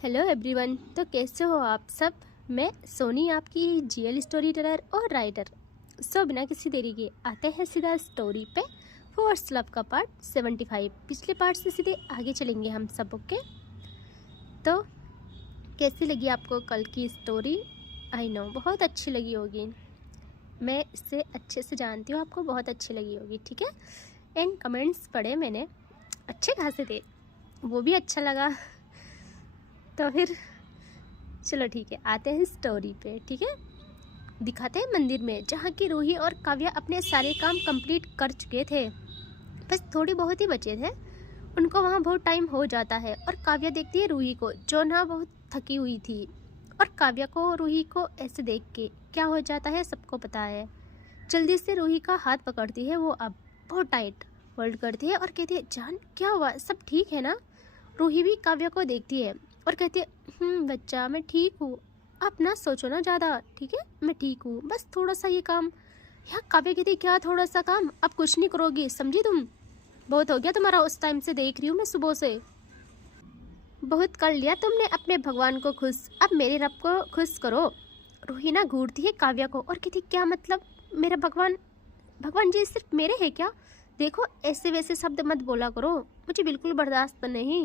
Hello everyone. तो कैसे हो आप सब। मैं सोनी, आपकी जीएल स्टोरी टेलर और राइटर। बिना किसी देरी के आते हैं सीधा स्टोरी पे। फर्स्ट लव का पार्ट 75। पिछले पार्ट से सीधे आगे चलेंगे हम सब। ओके, तो कैसी लगी आपको कल की स्टोरी। आई नो बहुत अच्छी लगी होगी, मैं इससे अच्छे से जानती हूँ, आपको बहुत अच्छी लगी होगी। ठीक है, एंड कमेंट्स पढ़े मैंने, अच्छे खासे थे, वो भी अच्छा लगा। तो फिर चलो ठीक है, आते हैं स्टोरी पे। ठीक है, दिखाते हैं मंदिर में, जहाँ की रूही और काव्या अपने सारे काम कंप्लीट कर चुके थे, बस थोड़ी बहुत ही बचे थे। उनको वहाँ बहुत टाइम हो जाता है और काव्या देखती है रूही को, जो ना बहुत थकी हुई थी। और काव्या को रूही को ऐसे देख के क्या हो जाता है सबको पता है। जल्दी से रूही का हाथ पकड़ती है वो, अब बहुत टाइट होल्ड करती है और कहती है, जान क्या हुआ, सब ठीक है ना। रूही भी काव्या को देखती है और कहती है, बच्चा मैं ठीक हूँ, आप ना सोचो ना ज़्यादा। ठीक है, मैं ठीक हूँ, बस थोड़ा सा ये काम। यहाँ काव्या कहती, क्या थोड़ा सा काम, अब कुछ नहीं करोगी, समझी तुम, बहुत हो गया तुम्हारा, उस टाइम से देख रही हूँ मैं सुबह से, बहुत कर लिया तुमने अपने भगवान को खुश, अब मेरे रब को खुश करो। रूही ना घूरती है काव्या को और कहती, क्या मतलब मेरा भगवान, भगवान जी सिर्फ मेरे हैं क्या। देखो ऐसे वैसे शब्द मत बोला करो, मुझे बिल्कुल बर्दाश्त नहीं।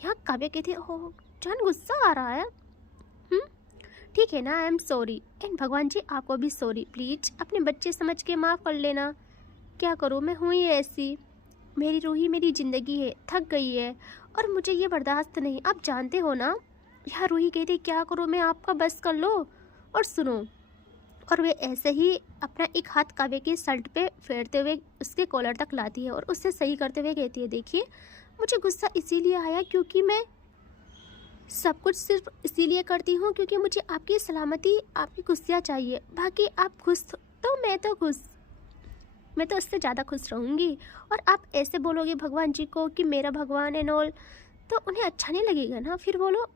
यहाँ काव्या कहती है, हो जान गुस्सा आ रहा है। ठीक है ना, आई एम सॉरी, एंड भगवान जी आपको भी सॉरी, प्लीज अपने बच्चे समझ के माफ़ कर लेना। क्या करूँ, मैं हूँ ही ऐसी, मेरी रूही मेरी ज़िंदगी है, थक गई है और मुझे ये बर्दाश्त नहीं, आप जानते हो ना। यहाँ रूही कहती, क्या करूँ मैं, आपका बस कर लो और सुनो। और वे ऐसे ही अपना एक हाथ काव्य की शर्ट पे फेरते हुए उसके कॉलर तक लाती है और उससे सही करते हुए कहती है, देखिए मुझे गुस्सा इसीलिए आया क्योंकि मैं सब कुछ सिर्फ इसीलिए करती हूँ क्योंकि मुझे आपकी सलामती, आपकी खुशियाँ चाहिए। बाकी आप खुश तो मैं तो खुश, मैं तो उससे ज़्यादा खुश रहूँगी। और आप ऐसे बोलोगे भगवान जी को कि मेरा भगवान एंड ऑल, तो उन्हें अच्छा नहीं लगेगा ना, फिर बोलो।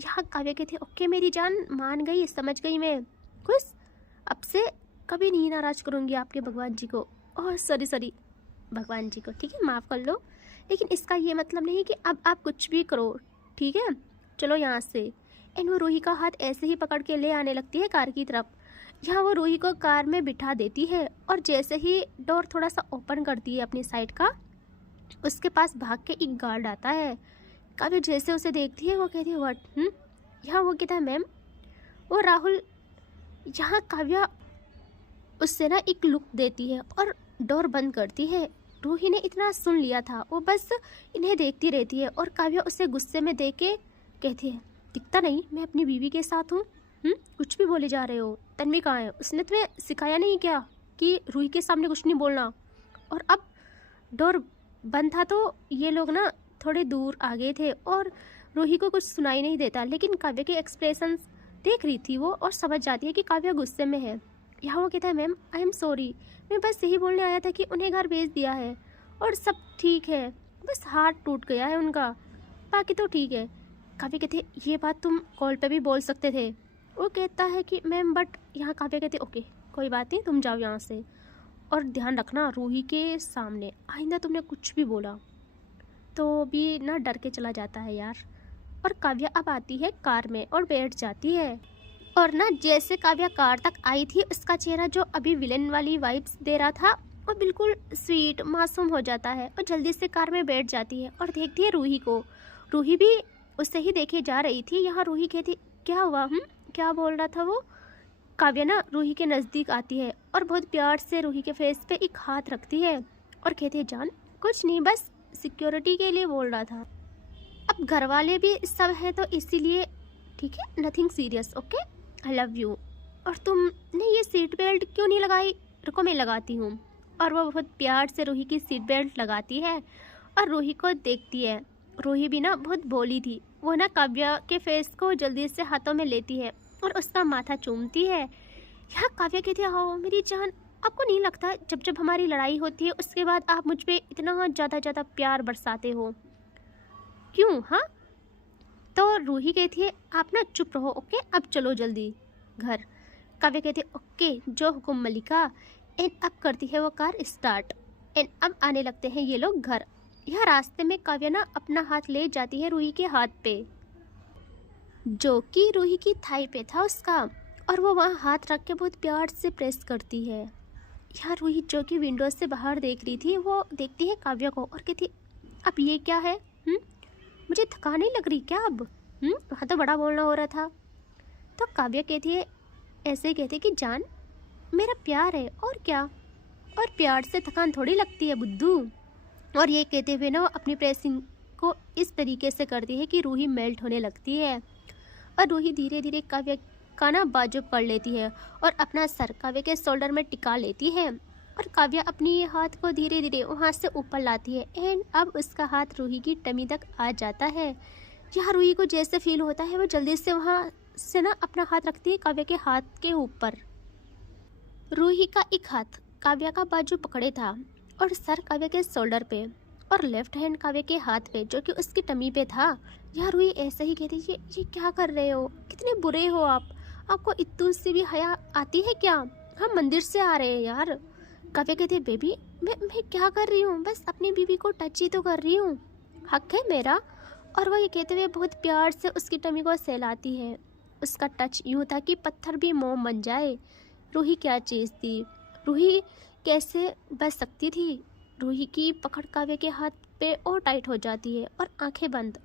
यहाँ काव्य कहती, ओके मेरी जान, मान गई, समझ गई मैं, खुश, अब से कभी नहीं नाराज़ करूँगी आपके भगवान जी को, और सॉरी भगवान जी को, ठीक है माफ़ कर लो। लेकिन इसका ये मतलब नहीं कि अब आप कुछ भी करो, ठीक है, चलो यहाँ से। एंड वो रूही का हाथ ऐसे ही पकड़ के ले आने लगती है कार की तरफ। यहाँ वो रूही को कार में बिठा देती है और जैसे ही डोर थोड़ा सा ओपन करती है अपनी साइड का, उसके पास भाग के एक गार्ड आता है। काव्या जैसे उसे देखती है वो कहती है, व्हाट। यहाँ वो कहता है, मैम वो राहुल। यहाँ काव्या उससे ना एक लुक देती है और डोर बंद करती है। रूही ने इतना सुन लिया था, वो बस इन्हें देखती रहती है और काव्या उसे गुस्से में देख के कहती है, दिखता नहीं मैं अपनी बीवी के साथ हूँ। कुछ भी बोले जा रहे हो, तन्वी कहाँ है, उसने तुम्हें सिखाया नहीं क्या कि रूही के सामने कुछ नहीं बोलना। और अब डोर बंद था तो ये लोग ना थोड़े दूर आ गए थे और रूही को कुछ सुनाई नहीं देता, लेकिन काव्या के एक्सप्रेशंस देख रही थी वो और समझ जाती है कि काव्या गुस्से में है। यहाँ वो कहता है, मैम आई एम सॉरी, मैं बस यही बोलने आया था कि उन्हें घर भेज दिया है और सब ठीक है, बस हाथ टूट गया है उनका, बाकी तो ठीक है। काव्या कहते, ये बात तुम कॉल पे भी बोल सकते थे। वो कहता है कि मैम बट, यहाँ काव्या कहते, ओके कोई बात नहीं, तुम जाओ यहाँ से और ध्यान रखना रूही के सामने आइंदा तुमने कुछ भी बोला तो भी ना डर के चला जाता है यार। और काव्या अब आती है कार में और बैठ जाती है और ना जैसे काव्या कार तक आई थी, उसका चेहरा जो अभी विलेन वाली वाइब्स दे रहा था वो बिल्कुल स्वीट मासूम हो जाता है और जल्दी से कार में बैठ जाती है और देखती है रूही को। रूही भी उससे ही देखे जा रही थी। यहाँ रूही कहती, क्या हुआ, क्या बोल रहा था वो। काव्या ना रूही के नज़दीक आती है और बहुत प्यार से रूही के फेस पे एक हाथ रखती है और कहती है, जान कुछ नहीं, बस सिक्योरिटी के लिए बोल रहा था, अब घर वाले भी सब है तो इसीलिए, ठीक है, nothing serious, okay, I love you. और तुमने ये सीट बेल्ट क्यों नहीं लगाई, रुको मैं लगाती हूँ। और वो बहुत प्यार से रूही की सीट बेल्ट लगाती है और रूही को देखती है। रूही भी ना बहुत भोली थी, वो ना काव्या के फेस को जल्दी से हाथों में लेती है और उसका माथा चूमती है। यहाँ काव्या कहती है, हो मेरी जान, आपको नहीं लगता जब जब हमारी लड़ाई होती है उसके बाद आप मुझ पे इतना ज़्यादा प्यार बरसाते हो, क्यों। हाँ, तो रूही कहती है, आप ना चुप रहो, ओके, अब चलो जल्दी घर। काव्या कहती है, ओके जो हुकुम मलिका। एंड अब करती है वो कार स्टार्ट एंड अब आने लगते हैं ये लोग घर। यह रास्ते में काव्या ना अपना हाथ ले जाती है रूही के हाथ पे जो कि रूही की थाई पे था उसका, और वो वहाँ हाथ रख के बहुत प्यार से प्रेस करती है। यहाँ रूही जो कि विंडो से बाहर देख रही थी, वो देखती है काव्या को और कहती, अब ये क्या है? मुझे थकान नहीं लग रही क्या अब? वहाँ तो बड़ा बोलना हो रहा था। तो काव्या कहती है, ऐसे ही कहती है कि जान मेरा प्यार है और क्या, और प्यार से थकान थोड़ी लगती है बुद्धू। और ये कहते हुए ना वो अपनी प्रेसिंग को इस तरीके से करती है कि रूही मेल्ट होने लगती है, और रूही धीरे धीरे काव्या का ना बाजू पकड़ लेती है और अपना सर काव्या के शोल्डर में टिका लेती है, और काव्या अपनी हाथ को धीरे धीरे वहाँ से ऊपर लाती है एंड अब उसका हाथ रूही की टमी तक आ जाता है। यहाँ रूही को जैसे फील होता है वो जल्दी से वहाँ से ना अपना हाथ रखती है काव्या के हाथ के ऊपर। रूही का एक हाथ काव्या का बाजू पकड़े था और सर काव्या के शोल्डर पे, और लेफ्ट हैंड काव्या के हाथ पे जो कि उसकी टमी पे था। यार रूही ऐसे ही कहती, ये क्या कर रहे हो? कितने बुरे हो आप? आपको इतनी सी भी हया आती है क्या? हम मंदिर से आ रहे हैं यार। काव्या कहती है, बेबी मैं क्या कर रही हूँ? बस अपनी बीबी को टच ही तो कर रही हूँ, हक है मेरा। और वो ये कहते हुए बहुत प्यार से उसकी टमी को सहलाती है। उसका टच यूँ था कि पत्थर भी मोम बन जाए। रूही क्या चीज़ थी? रूही कैसे बच सकती थी? रूही की पकड़ काव्या के हाथ पे और टाइट हो जाती है और आंखें बंद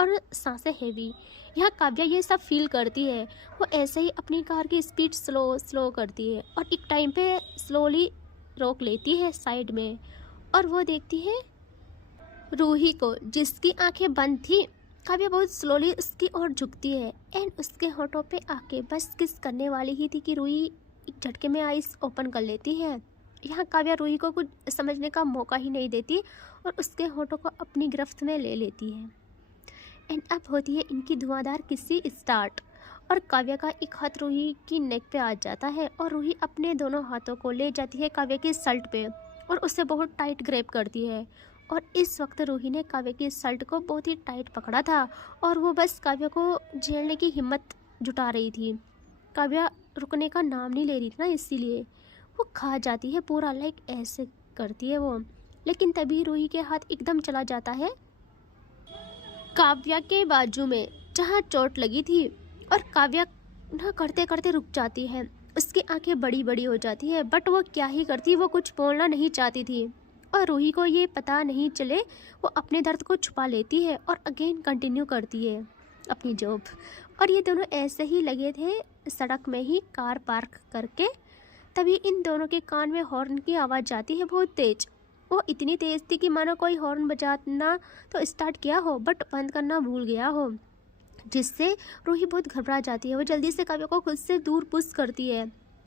और सांसें हैवी। यहाँ काव्या ये सब फील करती है। वो ऐसे ही अपनी कार की स्पीड स्लो करती है और एक टाइम पे स्लोली रोक लेती है साइड में, और वो देखती है रूही को जिसकी आंखें बंद थी। काव्या बहुत स्लोली उसकी ओर झुकती है एंड उसके होठों पे आके बस किस करने वाली ही थी कि रूही एक झटके में आइस ओपन कर लेती है। यहाँ काव्या रूही को कुछ समझने का मौका ही नहीं देती और उसके होठों को अपनी गिरफ्त में ले लेती है। एंड अब होती है इनकी धुआंधार किस्सी स्टार्ट, और काव्या का एक हाथ रूही की नेक पे आ जाता है और रूही अपने दोनों हाथों को ले जाती है काव्या की शर्ट पे और उसे बहुत टाइट ग्रैब करती है। और इस वक्त रूही ने काव्या की शर्ट को बहुत ही टाइट पकड़ा था और वो बस काव्या को झेलने की हिम्मत जुटा रही थी। काव्या रुकने का नाम नहीं ले रही थी ना, इसीलिए वो खा जाती है पूरा, लाइक ऐसे करती है वो। लेकिन तभी रूही के हाथ एकदम चला जाता है काव्या के बाजू में जहाँ चोट लगी थी, और काव्या ना करते करते रुक जाती है। उसकी आंखें बड़ी बड़ी हो जाती है, बट वो क्या ही करती, वो कुछ बोलना नहीं चाहती थी और रूही को ये पता नहीं चले वो अपने दर्द को छुपा लेती है और अगेन कंटिन्यू करती है अपनी जॉब। और ये दोनों ऐसे ही लगे थे सड़क में ही कार पार्क करके। तभी इन दोनों के कान में हॉर्न की आवाज़ जाती है बहुत तेज। वो इतनी तेज़ थी कि मानो कोई हॉर्न बजाना तो स्टार्ट किया हो बट बंद करना भूल गया हो, जिससे रूही बहुत घबरा जाती है। वो जल्दी से काव्या को खुद से दूर पुश करती है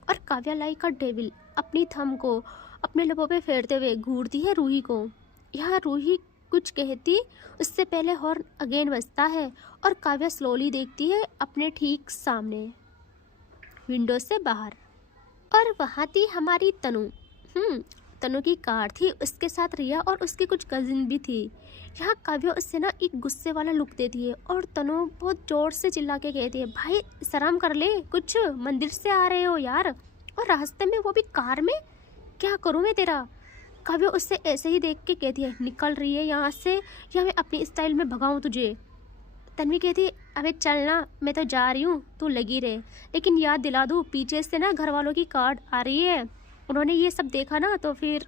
और काव्या लाइक का डेविल अपनी थंब को अपने लबों पे फेरते हुए घूरती है रूही को। यहाँ रूही कुछ कहती उससे पहले हॉर्न अगेन बजता है और काव्या स्लोली देखती है अपने ठीक सामने विंडो से बाहर, और वहाँ थी हमारी तनु। तनु की कार थी, उसके साथ रिया और उसकी कुछ कजिन भी थी। यहाँ काव्या उससे ना एक गुस्से वाला लुक देती है और तनु बहुत जोर से चिल्ला के कहती है, भाई शर्म कर ले कुछ, मंदिर से आ रहे हो यार, और रास्ते में वो भी कार में, क्या करूँ मैं तेरा? काव्या उससे ऐसे ही देख के कहती है, निकल रही है यहाँ से या मैं अपनी स्टाइल में भगाऊँ तुझे? तन्वी कहती है, अबे चलना, मैं तो जा रही हूँ, तू लगी रहे, लेकिन याद दिला दूँ पीछे से ना घर वालों की कार आ रही है, उन्होंने ये सब देखा ना तो फिर।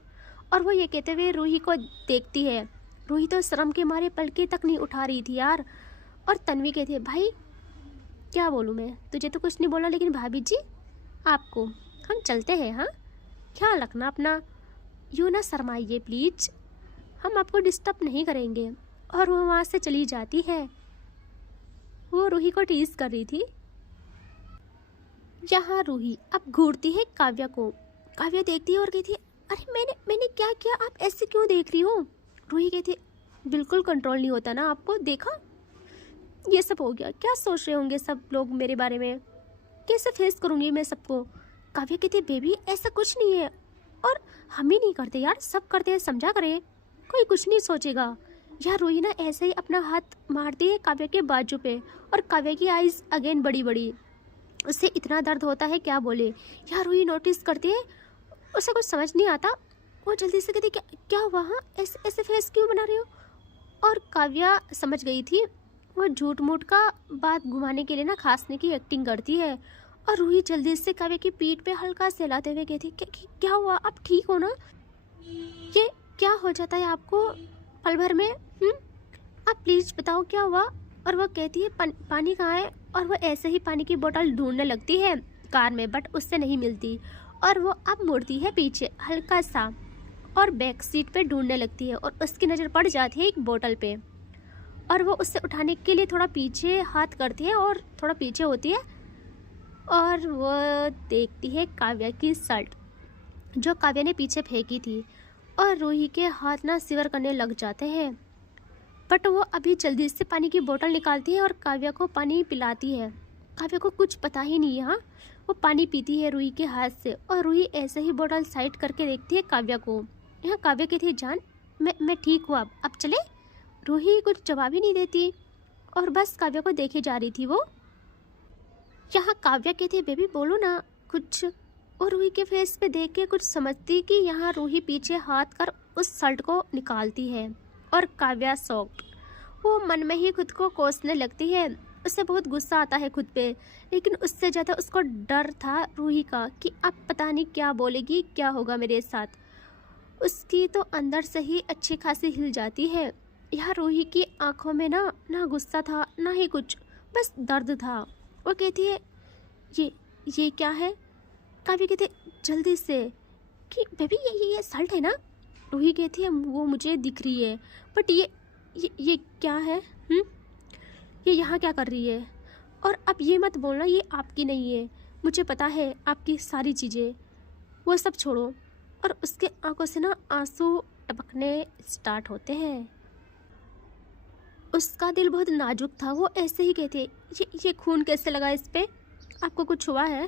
और वो ये कहते हुए रूही को देखती है। रूही तो शर्म के मारे पलके तक नहीं उठा रही थी यार। और तन्वी कहती है, भाई क्या बोलूँ मैं, तुझे तो कुछ नहीं बोला, लेकिन भाभी जी आपको, हम चलते हैं, हाँ ख्याल रखना अपना, यूँ ना शर्माइए प्लीज, हम आपको डिस्टर्ब नहीं करेंगे। और वो वहाँ से चली जाती है। वो रूही को टीज कर रही थी। यहाँ रूही अब घूरती है काव्या को। काव्या देखती है और कहती है, अरे मैंने क्या किया, आप ऐसे क्यों देख रही हो? रूही कहती है, बिल्कुल कंट्रोल नहीं होता ना आपको, देखा ये सब हो गया, क्या सोच रहे होंगे सब लोग मेरे बारे में, कैसे फेस करूँगी मैं सबको? काव्या कहती है, बेबी ऐसा कुछ नहीं है, और हम ही नहीं करते यार, सब करते हैं, समझा करें, कोई कुछ नहीं सोचेगा। यार रूही ना ऐसे ही अपना हाथ मारती है काव्या के बाजू पे, और काव्या की आईज अगेन बड़ी बड़ी, उससे इतना दर्द होता है क्या बोले। यार रूही नोटिस करती है, उसे कुछ समझ नहीं आता, वो जल्दी से कहती क्या हुआ, हाँ ऐसे फेस क्यों बना रही हो? और काव्या समझ गई थी वो झूठ मूठ का बात घुमाने के लिए ना खांसने की एक्टिंग करती है। और रूही जल्दी से काव्या की पीठ पे हल्का सहलाते हुए कहती है, क्या हुआ, आप ठीक हो ना? ये क्या हो जाता है आपको पल भर में? आप प्लीज़ बताओ क्या हुआ? और वो कहती है, पानी कहाँ है? और वो ऐसे ही पानी की बोतल ढूंढने लगती है कार में, बट उससे नहीं मिलती। और वो अब मुड़ती है पीछे हल्का सा और बैक सीट पे ढूंढने लगती है, और उसकी नज़र पड़ जाती है एक बोतल पे। और वो उससे उठाने के लिए थोड़ा पीछे हाथ करती है और थोड़ा पीछे होती है, और वो देखती है काव्या की शर्ट जो काव्या ने पीछे फेंकी थी। और रूही के हाथ ना शिवर करने लग जाते हैं, बट वो अभी जल्दी से पानी की बोतल निकालती है और काव्या को पानी पिलाती है। काव्या को कुछ पता ही नहीं, यहाँ वो पानी पीती है रूही के हाथ से। और रूही ऐसे ही बोतल साइड करके देखती है काव्या को। यहाँ काव्या कहती है, जान मैं ठीक हूँ, अब चले? रूही कुछ जवाब ही नहीं देती और बस काव्या को देखे जा रही थी वो। यहाँ काव्या कहती है, बेबी बोलो ना कुछ। और रूही के फेस पे देख के कुछ समझती कि यहाँ रूही पीछे हाथ कर उस शर्ट को निकालती है। और काव्या शॉक्ड, वो मन में ही खुद को कोसने लगती है। उसे बहुत गुस्सा आता है खुद पे, लेकिन उससे ज़्यादा उसको डर था रूही का कि अब पता नहीं क्या बोलेगी, क्या होगा मेरे साथ। उसकी तो अंदर से ही अच्छी खासी हिल जाती है। यहाँ रूही की आंखों में ना गुस्सा था ना ही कुछ, बस दर्द था। वो कहती है, ये क्या है? काव्या कहती है जल्दी से कि बेबी ये शर्ट है ना? रूही कहती है, वो मुझे दिख रही है, बट ये क्या है? ये यहाँ क्या कर रही है? और अब ये मत बोलना ये आपकी नहीं है, मुझे पता है आपकी सारी चीज़ें, वो सब छोड़ो। और उसके आंखों से ना आंसू टपकने स्टार्ट होते हैं। उसका दिल बहुत नाजुक था। वो ऐसे ही कहती है, ये खून कैसे लगा इस पे? आपको कुछ हुआ है?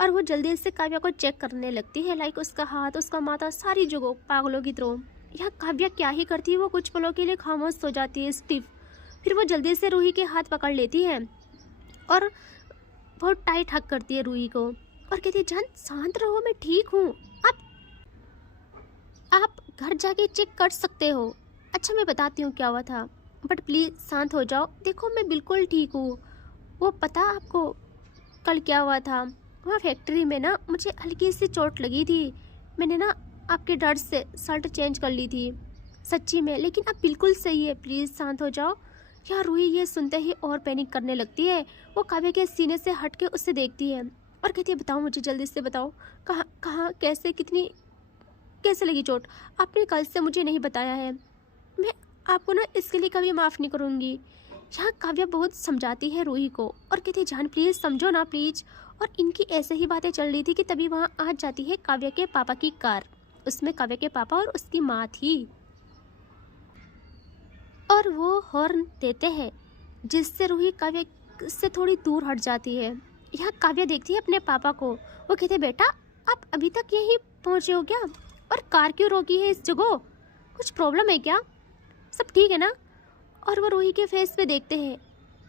और वो जल्दी से काव्या को चेक करने लगती है, लाइक उसका हाथ, उसका माथा, सारी जगह पागलों की तरह। यहाँ काव्या क्या ही करती है, वो कुछ पलों के लिए खामोश हो जाती है, स्टिफ। फिर वो जल्दी से रूही के हाथ पकड़ लेती है और बहुत टाइट हक करती है रूही को और कहती है, जान शांत रहो, मैं ठीक हूँ, आप घर जाके चेक कर सकते हो। अच्छा मैं बताती हूँ क्या हुआ था, बट प्लीज़ शांत हो जाओ, देखो मैं बिल्कुल ठीक हूँ। वो पता आपको कल क्या हुआ था? वहाँ फैक्ट्री में ना मुझे हल्की सी चोट लगी थी। मैंने ना आपके डर से शर्ट चेंज कर ली थी सच्ची में, लेकिन अब बिल्कुल सही है, प्लीज़ शांत हो जाओ। यार रूही ये सुनते ही और पैनिक करने लगती है। वो काव्या के सीने से हट के उससे देखती है और कहती है, बताओ मुझे जल्दी से बताओ, कहाँ कैसे कैसे लगी चोट? आपने कल से मुझे नहीं बताया है, मैं आपको ना इसके लिए कभी माफ़ नहीं करूँगी। यहाँ काव्या बहुत समझाती है रूही को और कहती है, जान प्लीज़ समझो ना प्लीज़। और इनकी ऐसे ही बातें चल रही थी कि तभी वहाँ आ जाती है काव्या के पापा की कार। उसमें काव्या के पापा और उसकी माँ थी और वो हॉर्न देते हैं, जिससे रूही काव्या से थोड़ी दूर हट जाती है। यहाँ काव्या देखती है अपने पापा को। वो कहते, बेटा आप अभी तक यहीं पहुँचे हो क्या? और कार क्यों रोकी है इस जगह? कुछ प्रॉब्लम है क्या? सब ठीक है ना? और वो रूही के फेस पे देखते हैं।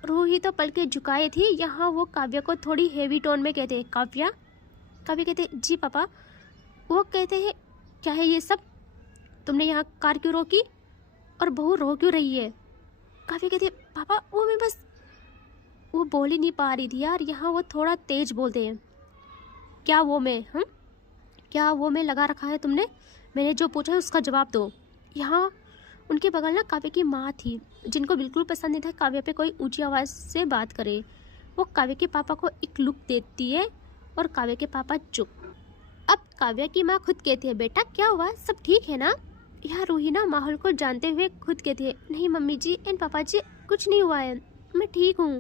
रूही तो पलके झुकाए थी। यहाँ वो काव्या को थोड़ी हेवी टोन में कहते हैं, काव्या। काव्या कहते, जी पापा। वो कहते हैं, क्या है ये सब? तुमने यहाँ कार क्यों रोकी और बहू रो क्यों रही है? काव्या कहती है, पापा वो बोल ही नहीं पा रही थी यार। यहाँ वो थोड़ा तेज बोलते हैं। क्या वो में क्या वो में लगा रखा है तुमने? मैंने जो पूछा है उसका जवाब दो। यहाँ उनके बगल ना काव्या की माँ थी, जिनको बिल्कुल पसंद नहीं था काव्या पे कोई ऊंची आवाज़ से बात करे। वो काव्या के पापा को एक लुक देती है और काव्या के पापा चुप। अब काव्या की माँ खुद कहती है, बेटा क्या हुआ, सब ठीक है ना? यहाँ रूही ना माहौल को जानते हुए खुद कहती है, नहीं मम्मी जी एंड पापा जी, कुछ नहीं हुआ है, मैं ठीक हूँ।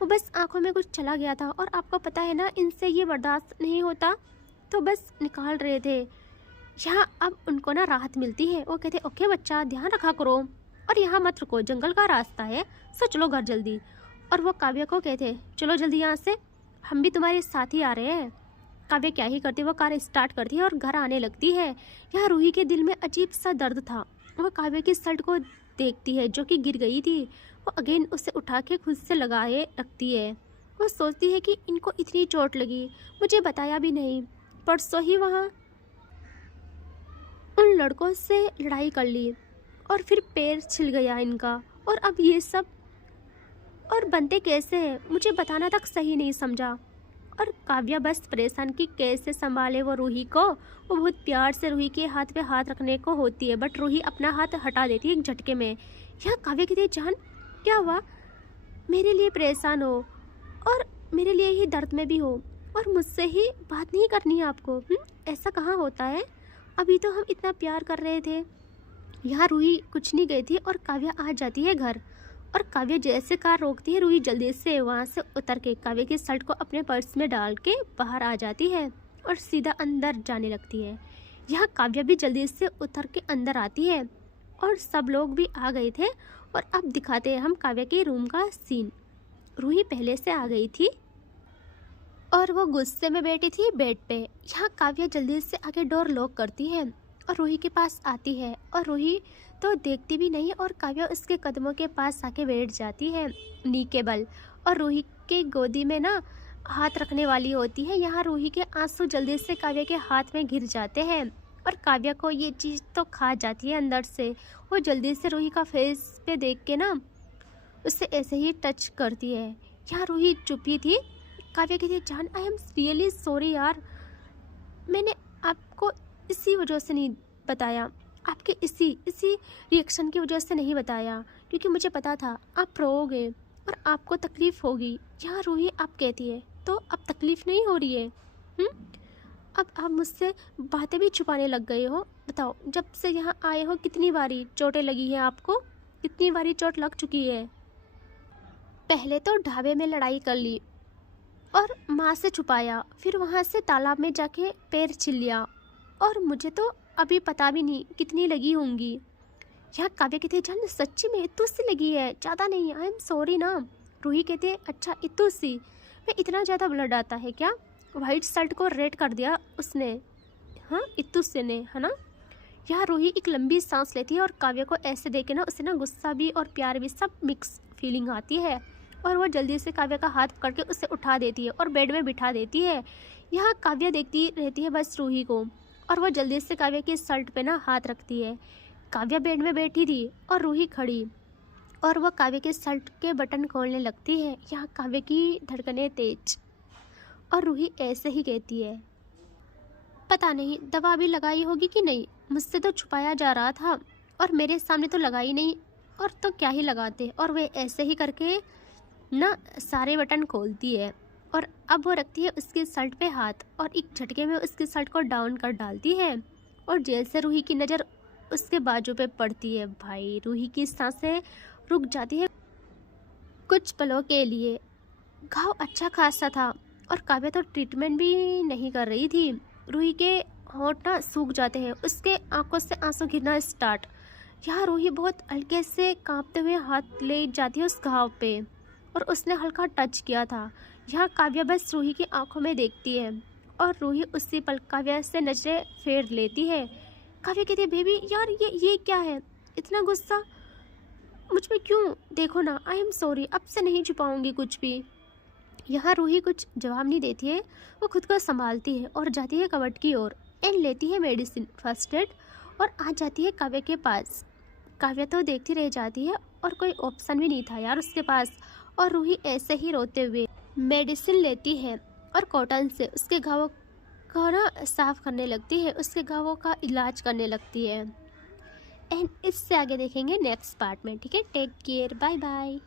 वो बस आंखों में कुछ चला गया था और आपको पता है ना, इनसे ये बर्दाश्त नहीं होता, तो बस निकाल रहे थे। यहाँ अब उनको ना राहत मिलती है। वो कहते, ओके बच्चा ध्यान रखा करो और यहाँ मत रुको, जंगल का रास्ता है, सो चलो घर जल्दी। और वो काव्या को कहते, चलो जल्दी यहाँ से, हम भी तुम्हारे साथ ही आ रहे हैं। काव्या क्या ही करती है, वो कार स्टार्ट करती है और घर आने लगती है। यहाँ रूही के दिल में अजीब सा दर्द था। वो काव्या की शर्ट को देखती है जो कि गिर गई थी। वो अगेन उसे उठा के खुद से लगाए रखती है। वो सोचती है कि इनको इतनी चोट लगी, मुझे बताया भी नहीं, परसों ही वहाँ उन लड़कों से लड़ाई कर ली और फिर पैर छिल गया इनका, और अब ये सब और बनते कैसे हैं मुझे बताना तक सही नहीं समझा। और काव्या बस परेशान कि कैसे संभाले वो रूही को। वो बहुत प्यार से रूही के हाथ पे हाथ रखने को होती है, बट रूही अपना हाथ हटा देती है एक झटके में। यह काव्या कहती है, जान क्या हुआ? मेरे लिए परेशान हो और मेरे लिए ही दर्द में भी हो और मुझसे ही बात नहीं करनी है आपको? ऐसा कहाँ होता है? अभी तो हम इतना प्यार कर रहे थे। यहाँ रूही कुछ नहीं गई थी और काव्या आ जाती है घर। और काव्या जैसे कार रोकती है, रूही जल्दी से वहाँ से उतर के काव्या की शर्ट को अपने पर्स में डाल के बाहर आ जाती है और सीधा अंदर जाने लगती है। यहाँ काव्या भी जल्दी से उतर के अंदर आती है और सब लोग भी आ गए थे। और अब दिखाते हैं हम काव्या के रूम का सीन। रूही पहले से आ गई थी और वो गुस्से में बैठी थी बेड पे। यहाँ काव्या जल्दी से आके डोर लॉक करती है और रूही के पास आती है और रूही तो देखती भी नहीं और काव्या उसके कदमों के पास आके बैठ जाती है नी के बल। और रूही के गोदी में ना हाथ रखने वाली होती है। यहाँ रूही के आंसू जल्दी से काव्या के हाथ में घिर जाते हैं और काव्या को ये चीज़ तो खा जाती है अंदर से। वो जल्दी से रूही का फेस पे देख के ना उससे ऐसे ही टच करती है। यहाँ रूही चुपी थी। काव्या कहती है, जान आई एम रियली सॉरी यार, मैंने आपको इसी वजह से नहीं बताया, आपके इसी रिएक्शन की वजह से नहीं बताया, क्योंकि मुझे पता था आप रोओगे और आपको तकलीफ़ होगी। यहाँ रूही आप कहती है तो अब तकलीफ़ नहीं हो रही है? अब आप मुझसे बातें भी छुपाने लग गए हो। बताओ जब से यहाँ आए हो कितनी बारी चोटें लगी हैं आपको? कितनी बारी चोट लग चुकी है? पहले तो ढाबे में लड़ाई कर ली और माँ से छुपाया, फिर वहाँ से तालाब में जाके पैर छिल लिया और मुझे तो अभी पता भी नहीं कितनी लगी होंगी। यहाँ काव्या कहते, जान सच्ची में इतू सी लगी है, ज़्यादा नहीं, आई एम सॉरी ना। रूही कहते, अच्छा इतू सी, मैं इतना ज़्यादा ब्लड आता है क्या? वाइट शर्ट को रेड कर दिया उसने, हाँ इतू से ने, है ना। यहाँ रूही एक लंबी सांस लेती है और काव्या को ऐसे देख के ना उसे ना गुस्सा भी और प्यार भी सब मिक्स फीलिंग आती है। और वो जल्दी से काव्या का हाथ पकड़ के उसे उठा देती है और बेड में बिठा देती है। यहाँ काव्या देखती रहती है बस रूही को और वो जल्दी से काव्या की शर्ट पे ना हाथ रखती है। काव्या बेड में बैठी थी और रूही खड़ी और वो काव्या के शर्ट के बटन खोलने लगती है। यहाँ काव्या की धड़कनें तेज और रूही ऐसे ही कहती है, पता नहीं दवा भी लगाई होगी कि नहीं, मुझसे तो छुपाया जा रहा था और मेरे सामने तो लगाई नहीं, और तो क्या ही लगाते। और वे ऐसे ही करके ना सारे बटन खोलती है और अब वो रखती है उसके शर्ट पे हाथ और एक झटके में उसकी शर्ट को डाउन कर डालती है। और जैसे रूही की नज़र उसके बाजू पे पड़ती है, भाई रूही की सांसें रुक जाती है कुछ पलों के लिए। घाव अच्छा खासा था और काव्या तो ट्रीटमेंट भी नहीं कर रही थी। रूही के होंठ ना सूख जाते हैं, उसके आंखों से आंसू गिरना स्टार्ट। यहाँ रूही बहुत हल्के से कांपते हुए हाथ ले जाती है उस घाव पे और उसने हल्का टच किया था। यहाँ काव्या बस रूही की आंखों में देखती है और रूही उसी पल काव्या से नजरें फेर लेती है। काव्या कहती है, बेबी यार ये क्या है, इतना गुस्सा मुझ पे क्यों? देखो ना आई एम सॉरी, अब से नहीं छुपाऊंगी कुछ भी। यहाँ रूही कुछ जवाब नहीं देती है, वो खुद को संभालती है और जाती है कबर्ड की ओर एंड लेती है मेडिसिन फर्स्ट एड और आ जाती है काव्या के पास। काव्या तो देखती रह जाती है और कोई ऑप्शन भी नहीं था यार उसके पास। और रूही ऐसे ही रोते हुए मेडिसिन लेती है और कॉटन से उसके घावों को ना साफ करने लगती है, उसके घावों का इलाज करने लगती है। एंड इससे आगे देखेंगे नेक्स्ट पार्ट में, ठीक है। Take care, bye bye.